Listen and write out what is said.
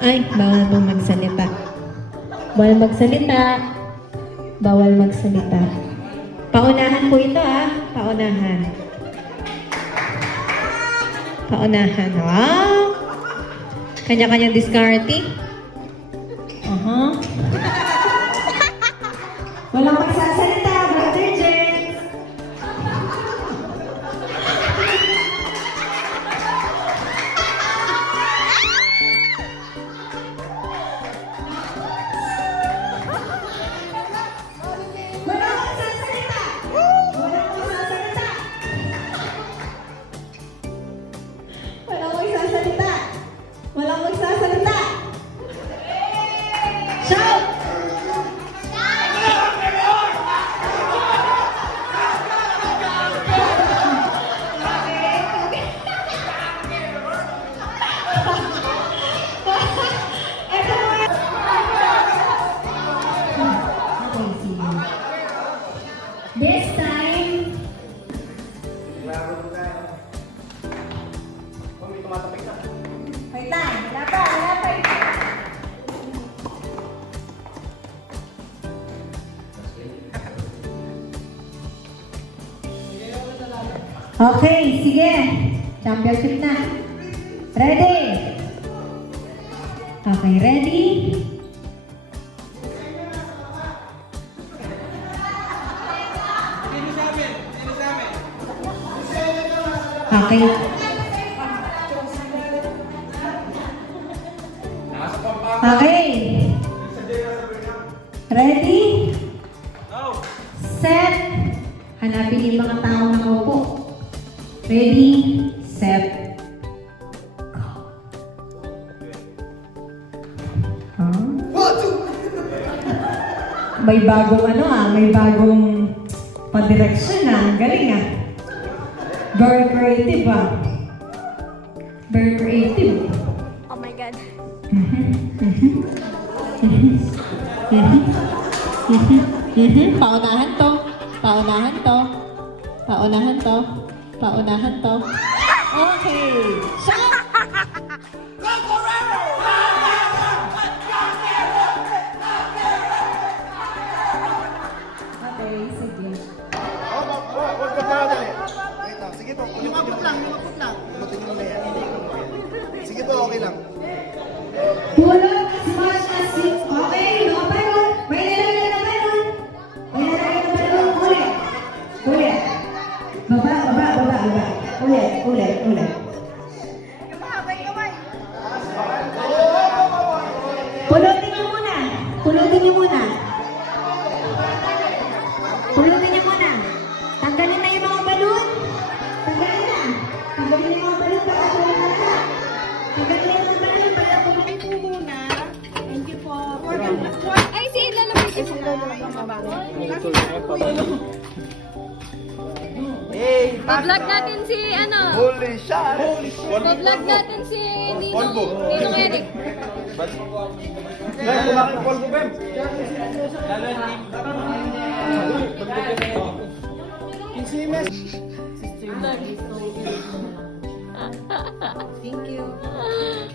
Ay, bawal pong magsalita. Bawal magsalita. Bawal magsalita. Paunahan po ito Paunahan. Paunahan. Wow! Kanya-kanyang discarding. Walang magsasalita, Brother James. Walang magsasalita. Walang magsasalita. Walang magsasalita. Walang magsasalita. Shout! This time, wait lang, wala pa. Okay, sige. Championship na. Ready? Okay, ready? Okay. Okay. Ready? Set. Hanapin yung mga tao na nakaupo. Ready, set, go. May bagong may bagong padireksyon Ang galing Very creative Very creative. Oh my God. Paunahan to. Paunahan to. Paunahan to. Paunahan to. Okay. Shout! Okay, sige. Huwag ka na dali. Wait lang. Sige po. Yung abot lang. Matingin mo na yan. Sige po, okay lang. Pulot as much as you... Okay, no balon. May nilagay na balon. May nilagay na balon. Ulit. Baba. Ulit. Pulutin niyo muna. Tanggalin na yung mga balon. Tanggalin na yung mga balon. Tanggalin na yung balon. Thank you po. Ay, si lalabas ko Hey! Pa-vlog natin si Holy shot! Pa-vlog natin si Ninong Eric. Guys, kumakin ng polvo, Bem! Thank you.